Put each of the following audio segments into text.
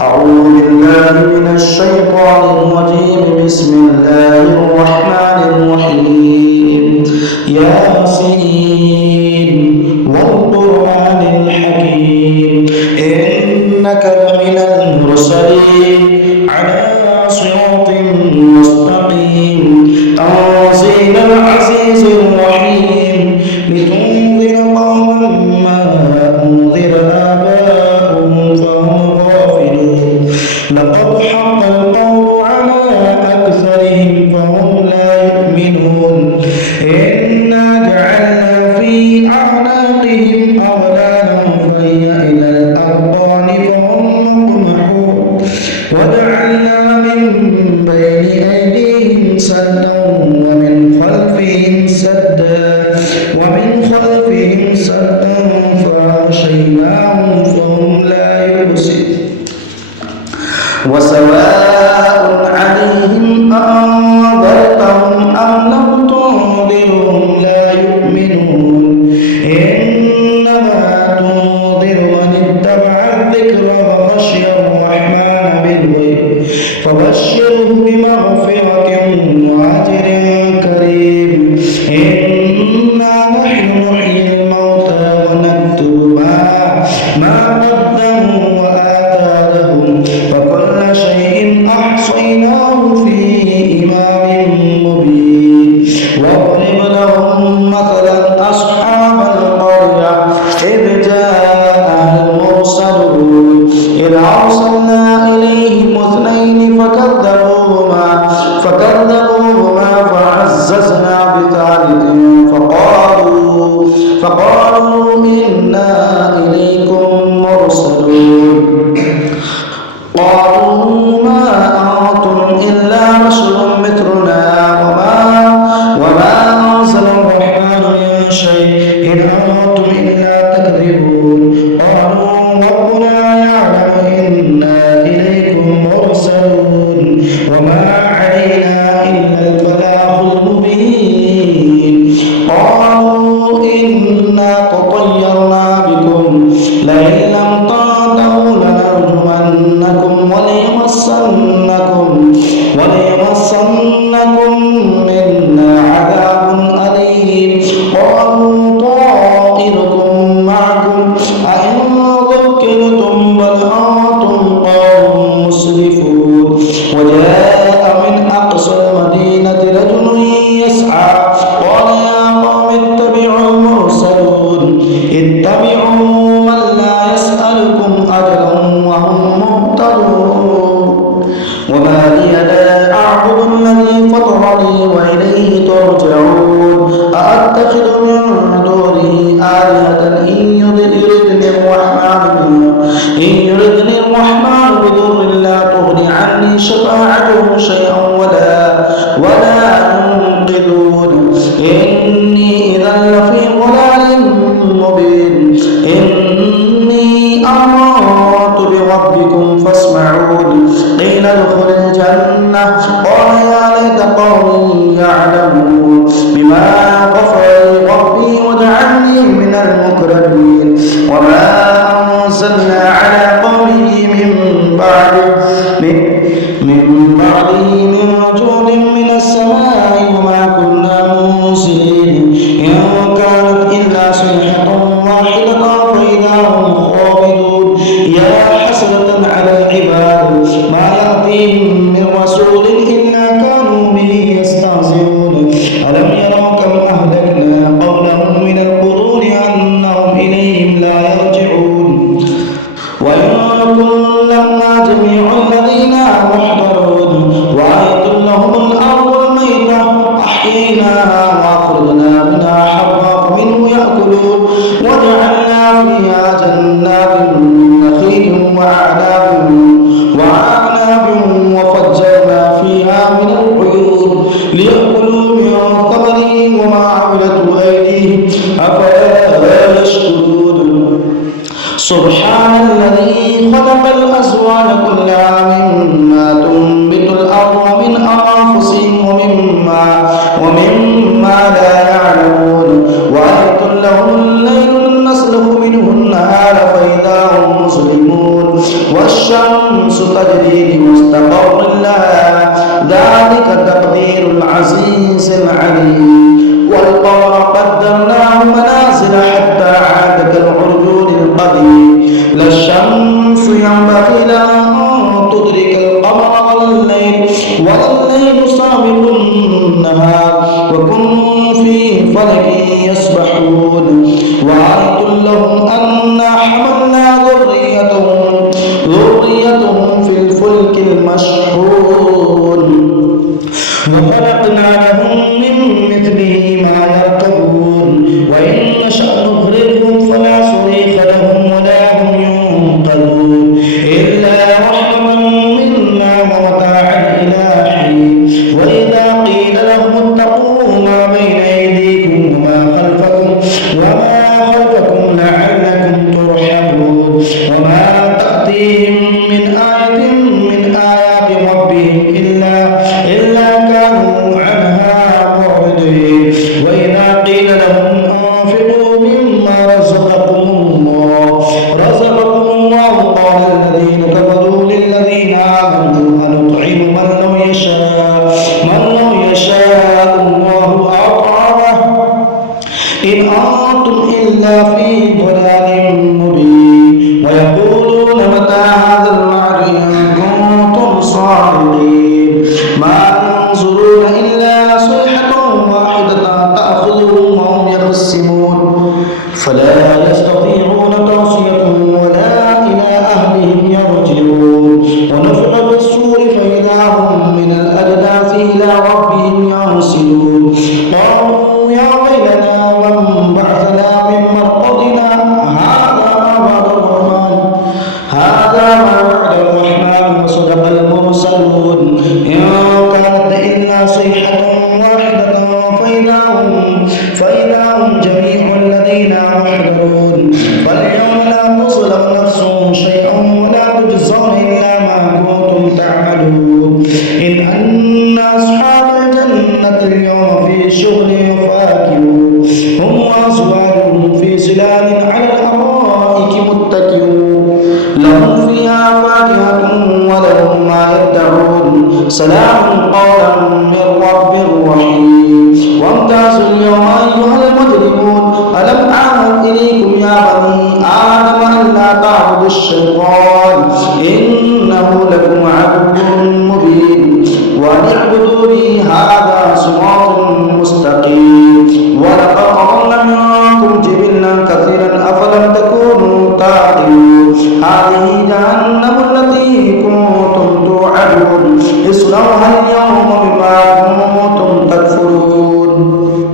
أعوذ بالله من الشيطان الرجيم. بسم الله الرحمن الرحيم. ياسين والقرآن الحكيم إنك لمن المرسلين على صراط مستقيم تنزيل العزيز الرحيم لتنذر قوما ما أنذر آباؤهم فهم غافلون لقد حق القول على أكثرهم فهم لا يؤمنون إنا جعلنا في أعناقهم أغلالا فهي إلى الأذقان فهم مقمحون وجعلنا من بين أيديهم سدا ومن خلفهم سدا فأغشيناهم فهم لا يبصرون وسواء عليهم أنذرتهم أم لم تنذرهم لا يؤمنون إنما تنذر من اتبع الذكر وخشي الرحمن بالغيب فبشره بمغفرة وأجر كريم إنا نحن نحيي الموتى ونكتب ما قدموا وآثارهم وكل شيء أحصيناه في إمام مبين واضرب لهم مثلا أصحاب القرية إذ جاء المرسلون إذ أرسلنا إليهم اثنين فكذبوهما فعززنا بثالث فقالوا إنا إليكم مرسلون قالوا ما أنتم إلا بشر مثلنا وما أنزل الرحمن من شيء إن أنتم إلا تكذبون قالوا ربنا يعلم إنا إليكم مرسلون وما علينا إلا البلاغ المبين قالوا إنا تطيرنا بكم لئن لم تنتهوا لنرجمنكم وليمسنكم منا عذاب أليم قالوا طائركم معكم أئن ذكرتم بل أنتم قوم مسرفون وجاء من أقصى المدينة رجل يسعى قال يا قوم اتبعوا المرسلون اتبعوا من لا يسألكم أجرا وهم مهتدون وما لي لا أعبد الذي فطرني وإليه ترجعون أأتخذ من دونه آلهة إن يردني الرحمن بضر لا تغن عني شفاعتهم شيئا ولا ينقذون إني إذا لفي ضلال مبين إني آمنت بربكم فاسمعون قيل ادخل الجنة قال يا ليت قومي يعلمون بما غفر لي ربي وجعلني من المكرمين وما أنزلنا على قومه من بعده من رجل من السماء وما كنا منزلين إن كانت إلا صيحة واحدة فإذا هم خامدون يا حسرة على العباد ما يأتيهم من رسول إلا كانوا به يستهزئون ألم يروا كم أهلكنا قبلهم من القرون أنهم إليهم لا يرجعون وإن كل لما جميع الذين محضرون وآية لهم الأرض الميتة أحييناها وأخرجنا منها حبا فمنه يأكلون وجعلنا فيها جنات من نخيل وأعناب وفجرنا فيها من العيون ليأكلوا من ثمره وما عملته أيديهم أفلا يشكرون سبحان الذي خلق الأزواج كلها مما تنبت الأرض ومن أنفسهم ومما لا يعلمون وآية لهم الليل نسلخ منه النهار فإذا هم مسلمون والشمس تجري لمستقر لها ذلك تقدير العزيز العليم والقمر قدرناه منازل حتى عاد كالعرجون القديم لا الشمس ينبغي لها أن تدرك القمر والليل سابق النهار وكل في فلك يسبحون وآية لهم أنا حملنا ذريتهم في الفلك المشحون وخلقنا لهم من مثله ما يركبون وإن نشأ نغرقهم فلا صريخ لهم ولا هم ينقذون إلا رحمة منا ومتاعا إلى حين وإذا قيل لهم اتقوا ما بين أيديكم وما خلفكم لعلكم ترحمون وما تأتيهم من آية من آيات ربهم إلا كانوا عنها معرضين وإذا قيل لهم أنفقوا مما رزقكم الله قال الذين كفروا للذين آمنوا أنطعم من لو يشاء الله أطعمه إن أنتم إلا في ضلال مبين ويقولون متى هذا الوعد إن كنتم صادقين ما ينظرون إلا صيحة واحدة تأخذهم وهم يخصمون فلا يستطيعون توصية ولا إلى أهلهم يرجعون ونفخ في الصور فإذا هم من الأجداث إلى ربهم ينسلون قالوا يا ويلنا من بعثنا من مرقدنا هذا ما وعد الرحمن وصدق المرسلون إن كانت إلا صيحة واحدة فإذا هم جميع الذين محضرون فاليوم لا تظلم نفس شيئا ولا تجزون إلا ما كنتم تعملون إن أصحاب الجنة اليوم في شغل فاكهون هم وأزواجهم في ظلال على الأرائك متكئون لهم فيها فاكهة ولهم ما يدعون سلام قولا من رب رحيم وامتازوا اليوم أيها المجرمون ألم أعهد إليكم يا بني آدم أن لا تعبدوا الشيطان إنه لكم عدو مبين وأن اعبدوني هذا صراط مستقيم ولقد ضل منكم جبلا كثيرا أفلم تكونوا تعقلون هذه جهنم التي كنتم توعدون اصلوها اليوم بما كنتم تكفرون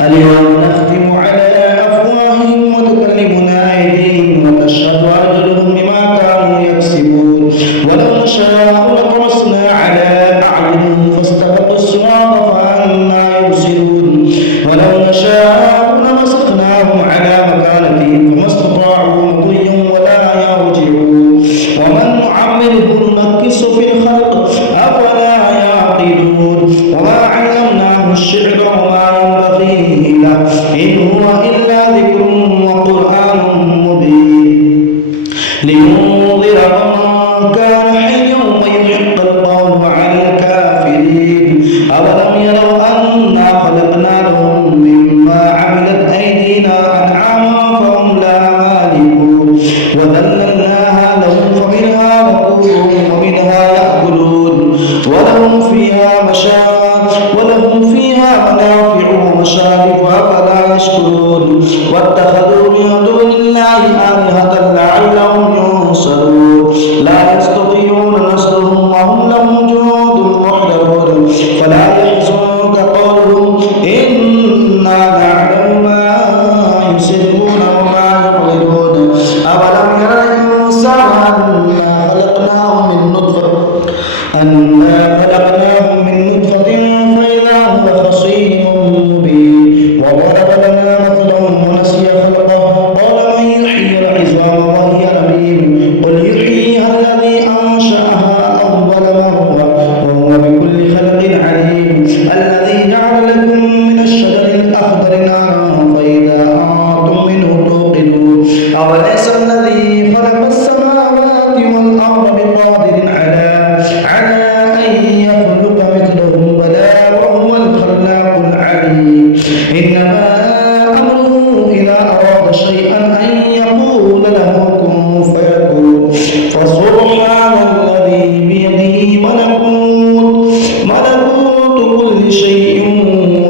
اليوم نختم على أفواههم وتكلمنا أيديهم وتشهد أرجلهم بما كانوا يكسبون ولو نشاء لطمسنا على أعينهم فاستبقوا الصراط فأنى يبصرون ولو نشاء لمسخناهم على مكانتهم فما استطاعوا مضيا ولا يرجعون ومن نعمره ننكسه في الخلق أفلا يعقلون وما علمناه الشعر وما ينبغي له إن هو إلا ذكر وقرآن مبين لينذر من كان حيا ويحق القول على الكافرين أولم يروا أنا خلقنا لهم مما عملت أيدينا أنعاما فهم لها مالكون وذللناها لهم فمنها ركوبهم ومنها يأكلون ولهم فيها منافع ومشارب أفلا يشكرون واتخذوا من دون الله آلهة لعلهم ينصرون لا يستطيعون نصرهم وهم لهم جنود محضرون فلا يحزنك قولهم إنا نعلم ما يسرون وما يعلنون أولم ير الإنسان أنا خلقناه من نطفة فإذا هو خصيم مبين وضرب لنا مثلا ونسي خلقه قال من يحيي العظام وهي رميم قل يحييها الذي أنشأها أول مرة وهو بكل خلق عليم الذي جعل لكم من الشجر الأخضر نارا فإذا أنتم منه توقدون أوليس الذي خلق السماوات والأرض بقادر على أن يخلق مثلهم بلى وهو الخلاق العليم إنما أمره إذا أراد شيئا أن يقول له كن فيكون فسبحان الذي بيده ملكوت كل شيء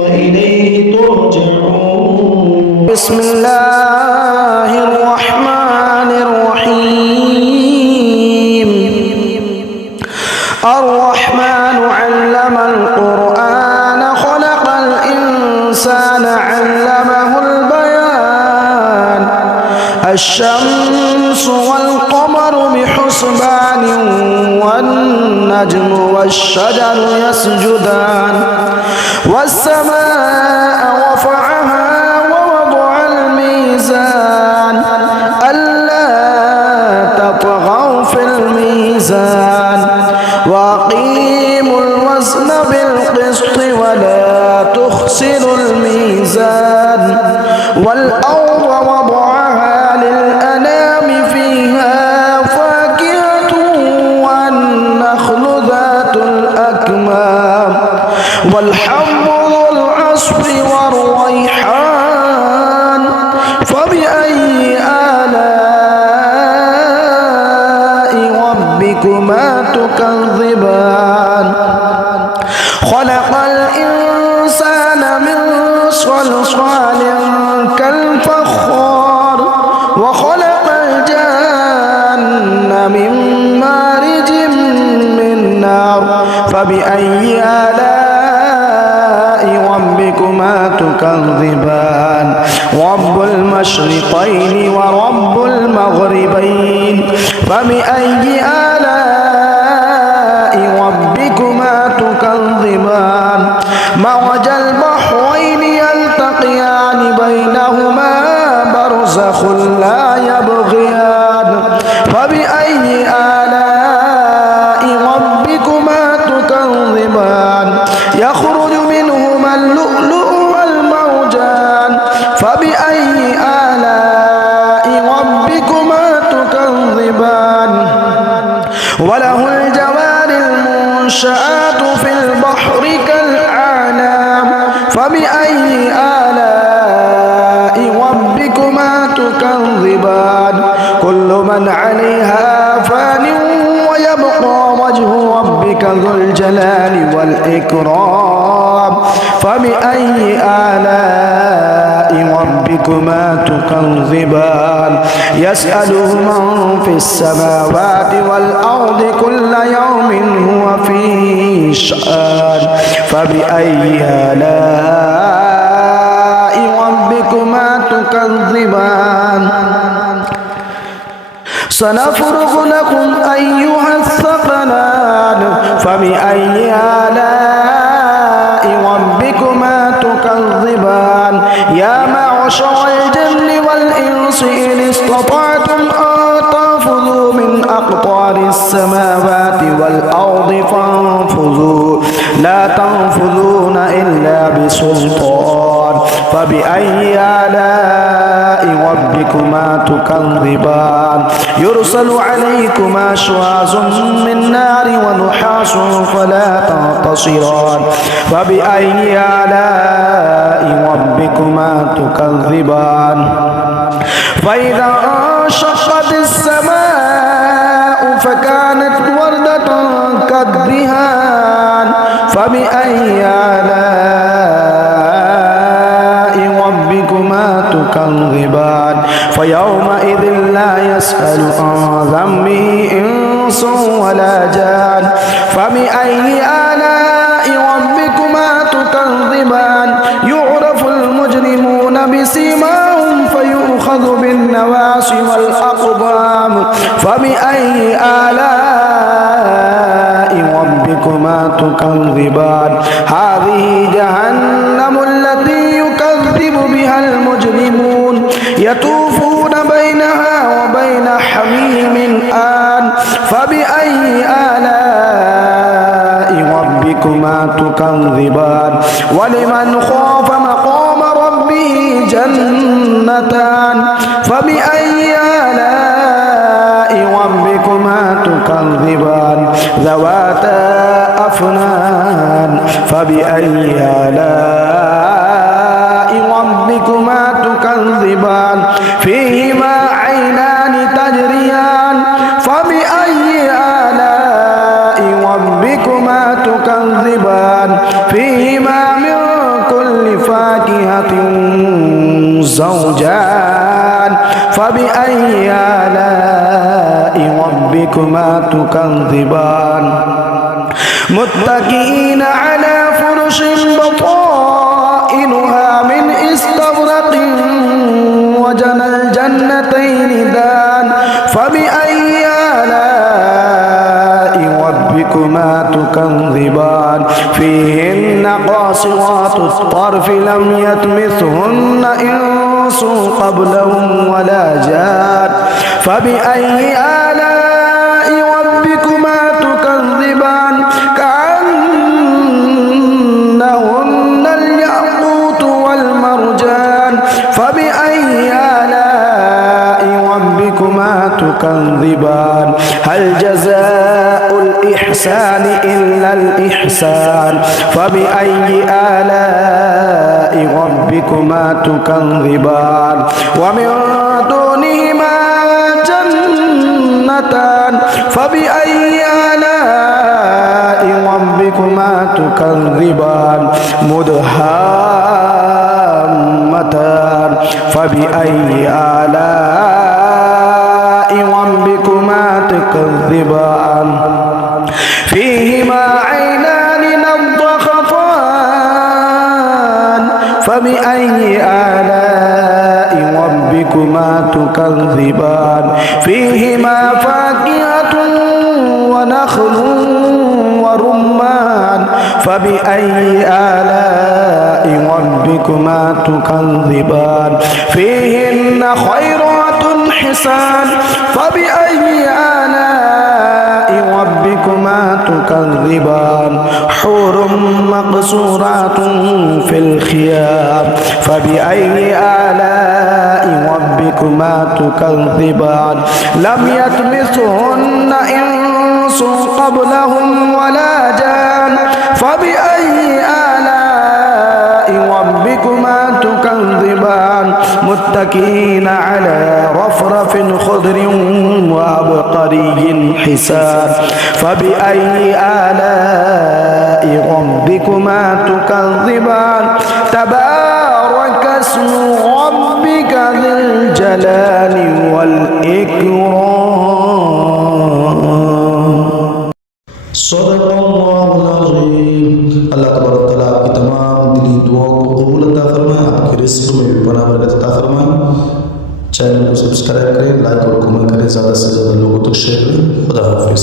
وإليه ترجعون. بسم الله الرحمن الرحيم. الرحمن علم القرآن خلق الإنسان علمه البيان الشمس والقمر بحسبان والنجم والشجر يسجدان والسماء رفعها ووضع الميزان ألا تطغوا في الميزان وأقيموا الوزن بالقسط ولا تخسروا الميزان والأرض وضعها للأنام فيها فاكهة والنخل ذات الأكمام والحب ذو العصف والريحان فبأي آلاء ربكما تكذبان خلق الإنسان من صلصال كالفخار وخلق الجن من مارج من نار فبأي آلاء ربكما تكذبان رب المشرقين ورب المغربين فبأي آلاء ربكما تكذبان مرج البحرين يلتقيان بينهما برزخ لا يبغيان فبأي آلاء ربكما تكذبان يخرج منهما اللؤلؤ والمرجان فبأي آلاء ربكما تكذبان وله الجوار المنشآت في البحر كالأعلام فبأي آلاء ربكما تكذبان كل من عليها فان ويبقى وجه ربك ذو الجلال والإكرام فبأي آلاء ربكما تكذبان يسأله من في السماوات والأرض كل يوم هو في شأن فبأي آلاء ربكما تكذبان سنفرغ لكم أيها الثقلان فبأي آلاء ربكما تكذبان يا معشر الجن والإنس إن استطعتم أن تنفذوا من أقطار السماوات والأرض فانفذوا لا تنفذون إلا بسلطان فبأي آلاء ربكما تكذبان يرسل عليكما شواظ من نار ونحاس فلا تنتصران فبأي آلاء ربكما تكذبان فإذا انشقت السماء فكانت وردة كالدهان فبأي آلاء ربكما تكذبان فيومئذ لا يسأل عن ذنبه إنس ولا جان فبأي آلاء ربكما تكذبان يعرف المجرمون بسيماهم فيؤخذ بالنواصي والأقدام فبأي آلاء ربكما تكذبان هذه جهنم التي يكذب بها المجرمون يطوفون بينها وبين حميم آن فبأي آلاء ربكما تكذبان ولمن خاف مقام ربه جنتان فبأي آلاء ربكما ربكما تكذبان ذواتا أفنان فبأي آلاء ربكما تكذبان فيهما عينان تجريان فبأي آلاء ربكما تكذبان فيهما من كل فاكهة زوجان فبأي آلاء ربكما تكذبان متكئين على فرش بطائنها من استبرق وجنى الجنتين دان فبأي آلاء ربكما تكذبان فيهن قاصرات الطرف لم يطمثهن إنس قبلهم ولا جان فبأي آلاء ربكما تكذبان كأنهن الياقوت والمرجان فبأي آلاء ربكما تكذبان هل جزاء الإحسان إلا الإحسان فبأي آلاء ربكما تكذبان ومن دونهما جنتان فبأي آلاء ربكما تكذبان مدهامتان فبأي آلاء ربكما تكذبان فيهما عينان نضختان فبأي آلاء ربكما تكذبان فيهما فاكهة ونخل ورمان فبأي آلاء ربكما تكذبان فيهن خيرات حسان فبأي آلاء ربكما تكذبان حور مقصورات في الخيام فبأي آلاء ربكما تكذبان لم يطمثهن إنس قبلهم ولا جان فبأي آلاء ربكما تكذبان متكئين على رفرف خضر وعبقري حسان فبأي آلاء ربكما تكذبان تبارك اسم ربك ذي الجلال والإكرام صدق الله العظيم اللہ تبارک و تعالیٰ آپ کی تمام دلی دعاؤں کو قبول عطا فرمائے آپ کے رزق میں بھی پناہ برکت عطا فرمائے چینل کو سبسکرائب کریں لائک اور کمنٹ کریں زیادہ سے زیادہ لوگوں تک شیئر کریں خدا حافظ